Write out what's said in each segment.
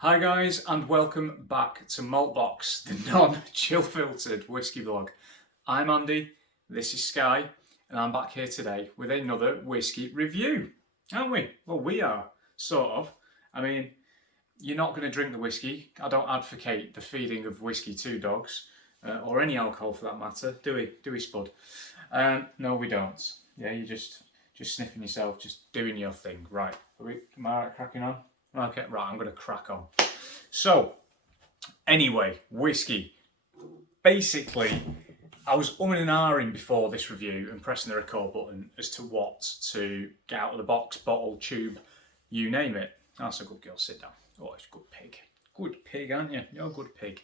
Hi guys, and welcome back to Maltbox, the non-chill filtered whiskey vlog. I'm Andy, this is Sky, and I'm back here today with another whiskey review, aren't we? Well, we are, sort of. I mean, you're not going to drink the whiskey. I don't advocate the feeding of whiskey to dogs, or any alcohol for that matter, do we? Do we, Spud? No, we don't. Yeah, you're just sniffing yourself, just doing your thing. Right, am I cracking on? Okay, right, I'm going to crack on. So, anyway, whiskey. Basically, I was umming and ahhing before this review and pressing the record button as to what to get out of the box, bottle, tube, you name it. That's a good girl, sit down. Oh, it's a good pig. Good pig, aren't you? You're a good pig.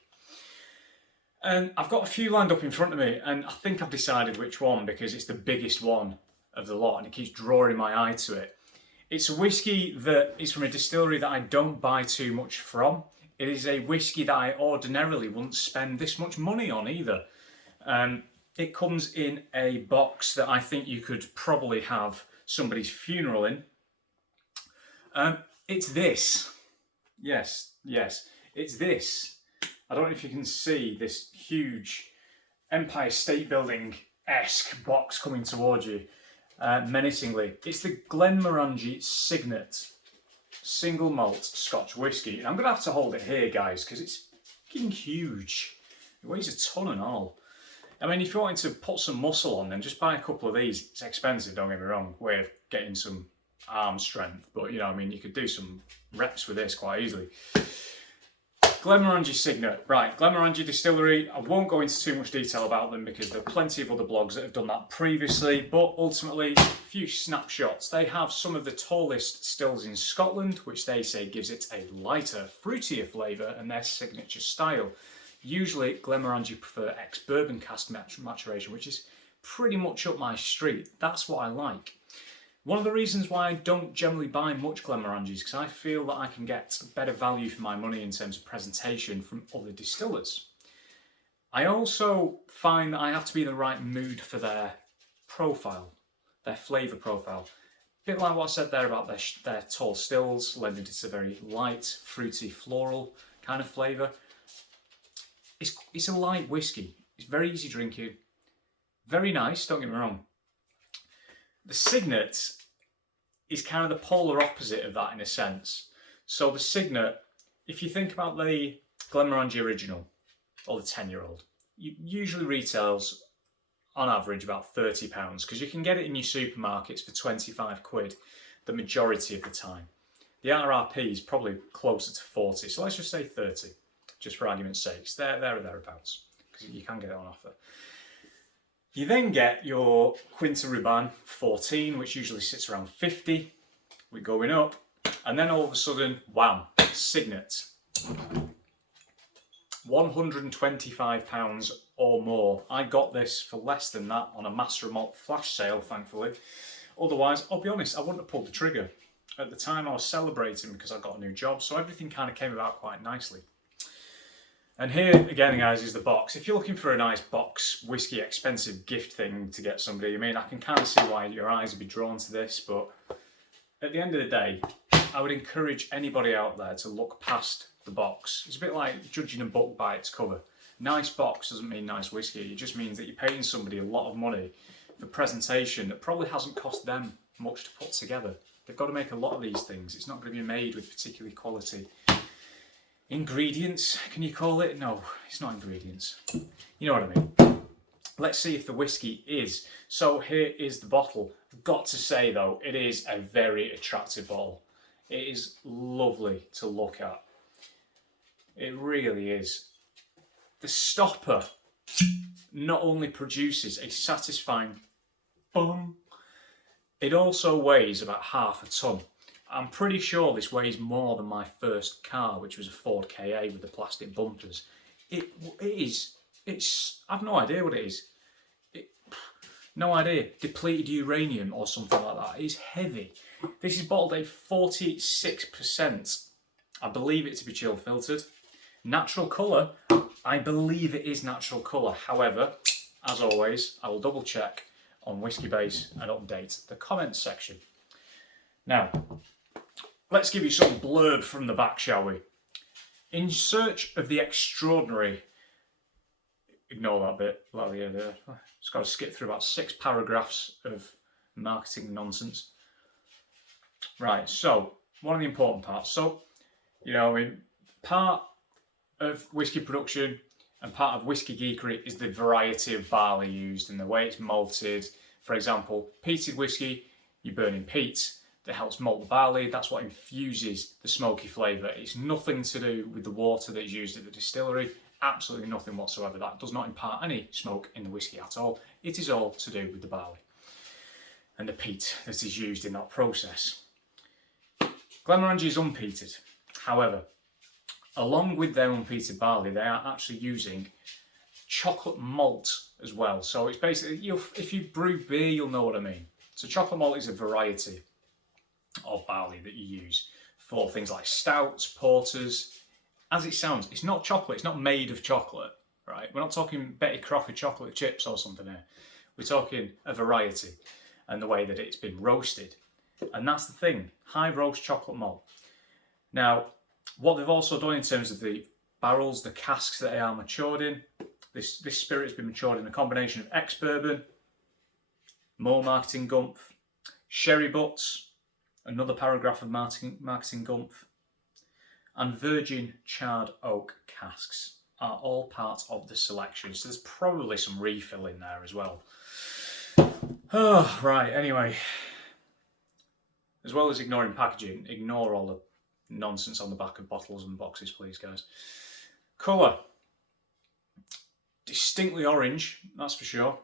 And I've got a few lined up in front of me, and I think I've decided which one because it's the biggest one of the lot and it keeps drawing my eye to it. It's a whiskey that is from a distillery that I don't buy too much from. It is a whiskey that I ordinarily wouldn't spend this much money on either. It comes in a box that I think you could probably have somebody's funeral in. It's this. Yes, it's this. I don't know if you can see this huge Empire State Building-esque box coming towards you. Menacingly. It's the Glenmorangie Signet single malt Scotch whisky. And I'm going to have to hold it here, guys, because it's fucking huge. It weighs a ton and all. I mean, if you're wanting to put some muscle on, then just buy a couple of these. It's expensive, don't get me wrong, way of getting some arm strength. But, you know, I mean, you could do some reps with this quite easily. Glenmorangie Signet. Right, Glenmorangie Distillery. I won't go into too much detail about them because there are plenty of other blogs that have done that previously, but ultimately, a few snapshots. They have some of the tallest stills in Scotland, which they say gives it a lighter, fruitier flavour and their signature style. Usually, Glenmorangie prefer ex-bourbon cask maturation, which is pretty much up my street. That's what I like. One of the reasons why I don't generally buy much Glenmorangie is because I feel that I can get better value for my money in terms of presentation from other distillers. I also find that I have to be in the right mood for their profile, their flavour profile. A bit like what I said there about their tall stills, lending it to a very light, fruity, floral kind of flavour. It's a light whiskey. It's very easy drinking. Very nice, don't get me wrong. The Signet is kind of the polar opposite of that in a sense. So the Signet, if you think about the Glenmorangie Original, or the 10-year-old, usually retails on average about £30 because you can get it in your supermarkets for 25 quid the majority of the time. The RRP is probably closer to 40, so let's just say 30, just for argument's sake. There or thereabouts, because you can get it on offer. You then get your Quinta Ruban 14, which usually sits around 50. We're going up. And then all of a sudden, wham, Signet. £125 or more. I got this for less than that on a Master of Malt flash sale, thankfully. Otherwise, I'll be honest, I wouldn't have pulled the trigger. At the time, I was celebrating because I got a new job, so everything kind of came about quite nicely. And here, again, guys, is the box. If you're looking for a nice box, whiskey, expensive gift thing to get somebody, I mean, I can kind of see why your eyes would be drawn to this, but at the end of the day, I would encourage anybody out there to look past the box. It's a bit like judging a book by its cover. Nice box doesn't mean nice whiskey. It just means that you're paying somebody a lot of money for presentation that probably hasn't cost them much to put together. They've got to make a lot of these things. It's not going to be made with particularly quality ingredients, can you call it? No, it's not ingredients. You know what I mean. Let's see if the whiskey is. So here is the bottle. I've got to say though, it is a very attractive bottle. It is lovely to look at. It really is. The stopper not only produces a satisfying bung, it also weighs about half a ton. I'm pretty sure this weighs more than my first car, which was a Ford KA with the plastic bumpers. I've no idea what it is. No idea. Depleted uranium or something like that. It's heavy. This is bottled at 46%. I believe it to be chill filtered. Natural colour. I believe it is natural colour. However, as always, I will double check on Whiskey Base and update the comments section. Now, let's give you some blurb from the back, shall we? In search of the extraordinary, ignore that bit, just got to skip through about 6 paragraphs of marketing nonsense. Right, so one of the important parts. So, part of whiskey production and part of whiskey geekery is the variety of barley used and the way it's malted. For example, peated whiskey, you burn in peat that helps malt the barley. That's what infuses the smoky flavour. It's nothing to do with the water that is used at the distillery. Absolutely nothing whatsoever. That does not impart any smoke in the whiskey at all. It is all to do with the barley and the peat that is used in that process. Glenmorangie is unpeated. However, along with their unpeated barley, they are actually using chocolate malt as well. So it's basically, if you brew beer, you'll know what I mean. So chocolate malt is a variety of barley that you use for things like stouts, porters. As it sounds, it's not chocolate, it's not made of chocolate, right? We're not talking Betty Crocker chocolate chips or something here. We're talking a variety and the way that it's been roasted. And that's the thing, high roast chocolate malt. Now, what they've also done in terms of the barrels, the casks that they are matured in, this spirit has been matured in a combination of ex-bourbon, more marketing gumph, sherry butts, another paragraph of marketing gumph, and virgin charred oak casks are all part of the selection. So there's probably some refill in there as well. Oh, right, anyway. As well as ignoring packaging, ignore all the nonsense on the back of bottles and boxes, please, guys. Colour. Distinctly orange, that's for sure.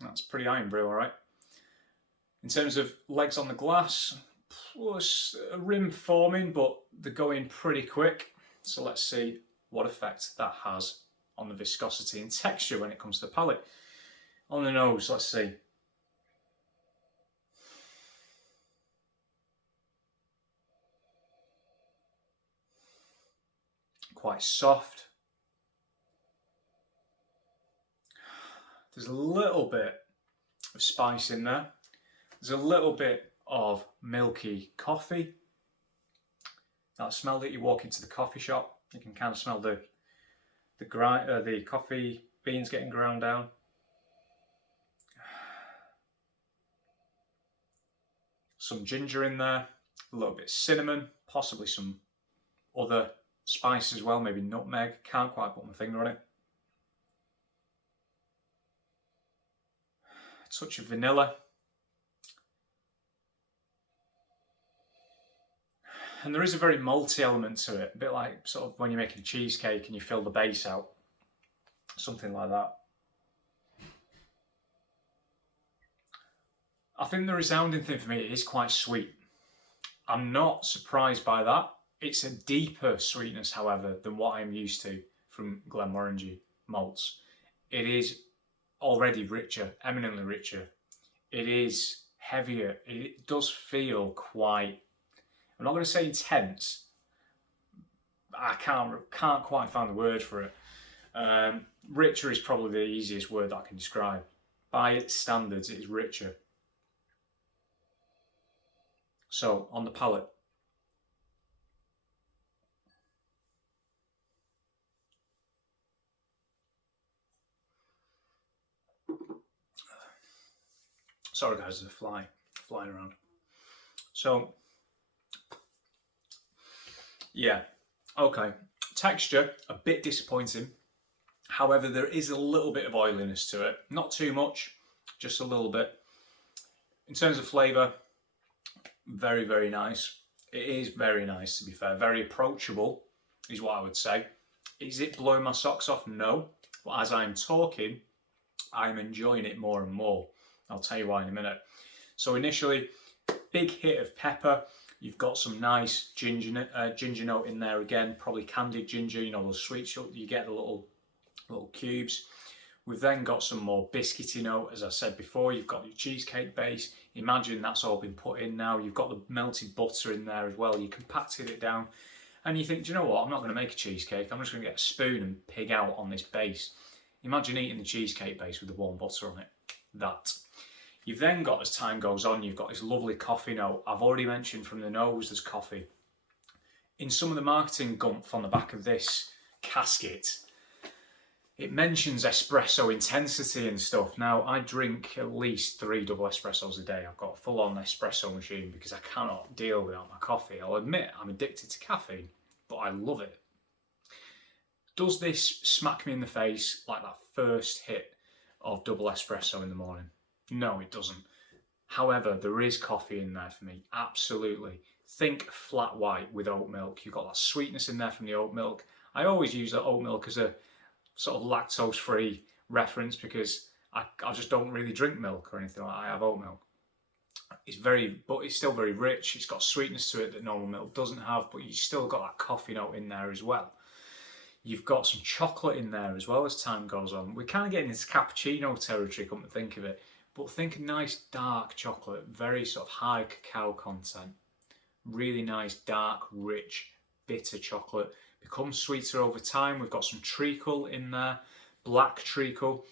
That's pretty iron brew, all right. In terms of legs on the glass, plus a rim forming, but they're going pretty quick. So let's see what effect that has on the viscosity and texture when it comes to the palate. On the nose, let's see. Quite soft. There's a little bit of spice in there. There's a little bit of milky coffee. That smell that you walk into the coffee shop, you can kind of smell the coffee beans getting ground down. Some ginger in there, a little bit of cinnamon, possibly some other spice as well, maybe nutmeg. Can't quite put my finger on it. A touch of vanilla. And there is a very malty element to it, a bit like sort of when you're making a cheesecake and you fill the base out. Something like that. I think the resounding thing for me is quite sweet. I'm not surprised by that. It's a deeper sweetness, however, than what I'm used to from Glenmorangie malts. It is already richer, eminently richer. It is heavier. It does feel quite, I'm not going to say intense. I can't quite find the word for it. Richer is probably the easiest word that I can describe. By its standards, it is richer. So, on the palate. Sorry guys, there's a fly flying around. So, yeah, okay. Texture, a bit disappointing. However, there is a little bit of oiliness to it. Not too much, just a little bit. In terms of flavour, very, very nice. It is very nice, to be fair. Very approachable, is what I would say. Is it blowing my socks off? No. But as I'm talking, I'm enjoying it more and more. I'll tell you why in a minute. So initially, big hit of pepper. You've got some nice ginger note in there again, probably candied ginger, you know, those sweet, you get the little cubes. We've then got some more biscuity note, as I said before. You've got your cheesecake base. Imagine that's all been put in now. You've got the melted butter in there as well. You compacted it down. And you think, do you know what? I'm not going to make a cheesecake. I'm just going to get a spoon and pig out on this base. Imagine eating the cheesecake base with the warm butter on it. That. You've then got, as time goes on, you've got this lovely coffee note. I've already mentioned from the nose there's coffee. In some of the marketing gumph on the back of this casket, it mentions espresso intensity and stuff. Now, I drink at least 3 double espressos a day. I've got a full-on espresso machine because I cannot deal without my coffee. I'll admit I'm addicted to caffeine, but I love it. Does this smack me in the face like that first hit of double espresso in the morning? No, it doesn't. However, there is coffee in there for me, absolutely. Think flat white with oat milk. You've got that sweetness in there from the oat milk. I always use that oat milk as a sort of lactose-free reference because I just don't really drink milk or anything like that. I have oat milk. But it's still very rich. It's got sweetness to it that normal milk doesn't have, but you still got that coffee note in there as well. You've got some chocolate in there as well as time goes on. We're kind of getting into cappuccino territory, come to think of it. But think nice dark chocolate, very sort of high cacao content. Really nice, dark, rich, bitter chocolate. Becomes sweeter over time. We've got some treacle in there, black treacle.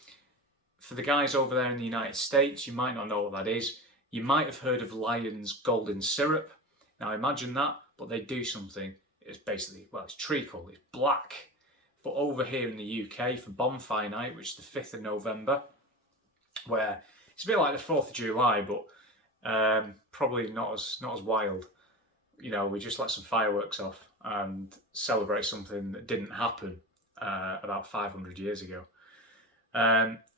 For the guys over there in the United States, you might not know what that is. You might have heard of Lion's Golden Syrup. Now imagine that, but they do something. It's basically, well, it's treacle, it's black. But over here in the UK for Bonfire Night, which is the 5th of November, where it's a bit like the 4th of July, but probably not as wild. You know, we just let some fireworks off and celebrate something that didn't happen about 500 years ago.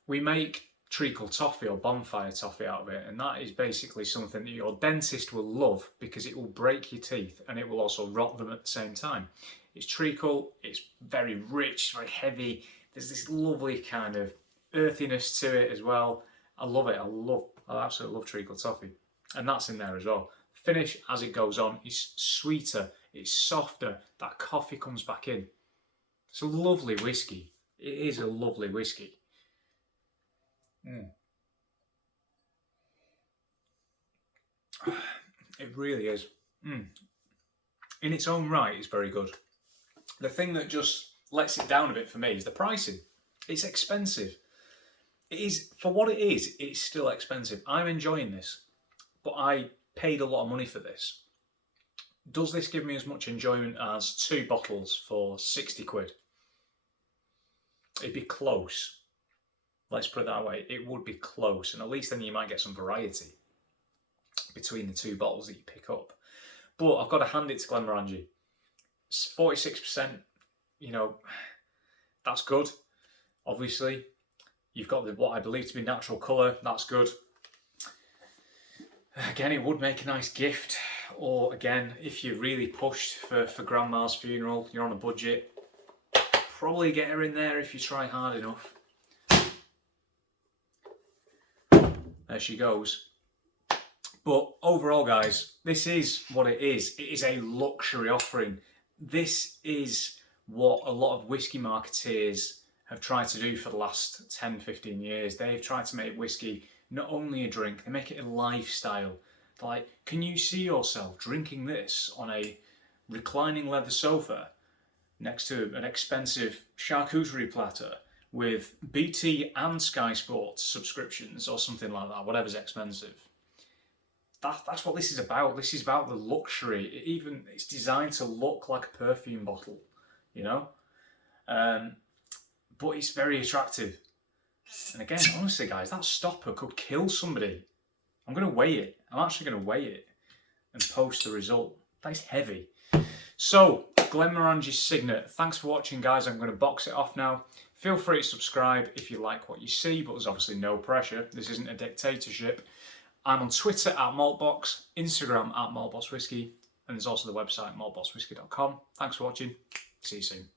We make Treacle Toffee or Bonfire Toffee out of it, and that is basically something that your dentist will love because it will break your teeth and it will also rot them at the same time. It's treacle, it's very rich, very heavy. There's this lovely kind of earthiness to it as well. I love it. I absolutely love Treacle Toffee. And that's in there as well. Finish as it goes on, it's sweeter, it's softer. That coffee comes back in. It's a lovely whiskey. It is a lovely whiskey. It really is. In its own right, it's very good. The thing that just lets it down a bit for me is the pricing. It's expensive. It is, for what it is, it's still expensive. I'm enjoying this, but I paid a lot of money for this. Does this give me as much enjoyment as 2 bottles for 60 quid? It'd be close. Let's put it that way. It would be close, and at least then you might get some variety between the 2 bottles that you pick up. But I've got to hand it to Glenmorangie. 46%, you know, that's good. Obviously, you've got what I believe to be natural colour. That's good. Again, it would make a nice gift. Or again, if you're really pushed for Grandma's funeral, you're on a budget, probably get her in there if you try hard enough. There she goes. But overall, guys, this is what it is. It is a luxury offering. This is what a lot of whiskey marketeers have tried to do for the last 10, 15 years. They've tried to make whiskey not only a drink, they make it a lifestyle. They're like, can you see yourself drinking this on a reclining leather sofa next to an expensive charcuterie platter with BT and Sky Sports subscriptions or something like that, whatever's expensive? That's what this is about. This is about the luxury. It's designed to look like a perfume bottle, you know? But it's very attractive. And again, honestly, guys, that stopper could kill somebody. I'm going to weigh it. I'm actually going to weigh it and post the result. That is heavy. So, Glenmorangie Signet. Thanks for watching, guys. I'm going to box it off now. Feel free to subscribe if you like what you see, but there's obviously no pressure. This isn't a dictatorship. I'm on Twitter at Maltbox, Instagram at Maltboxwhiskey, and there's also the website maltboxwhiskey.com. Thanks for watching. See you soon.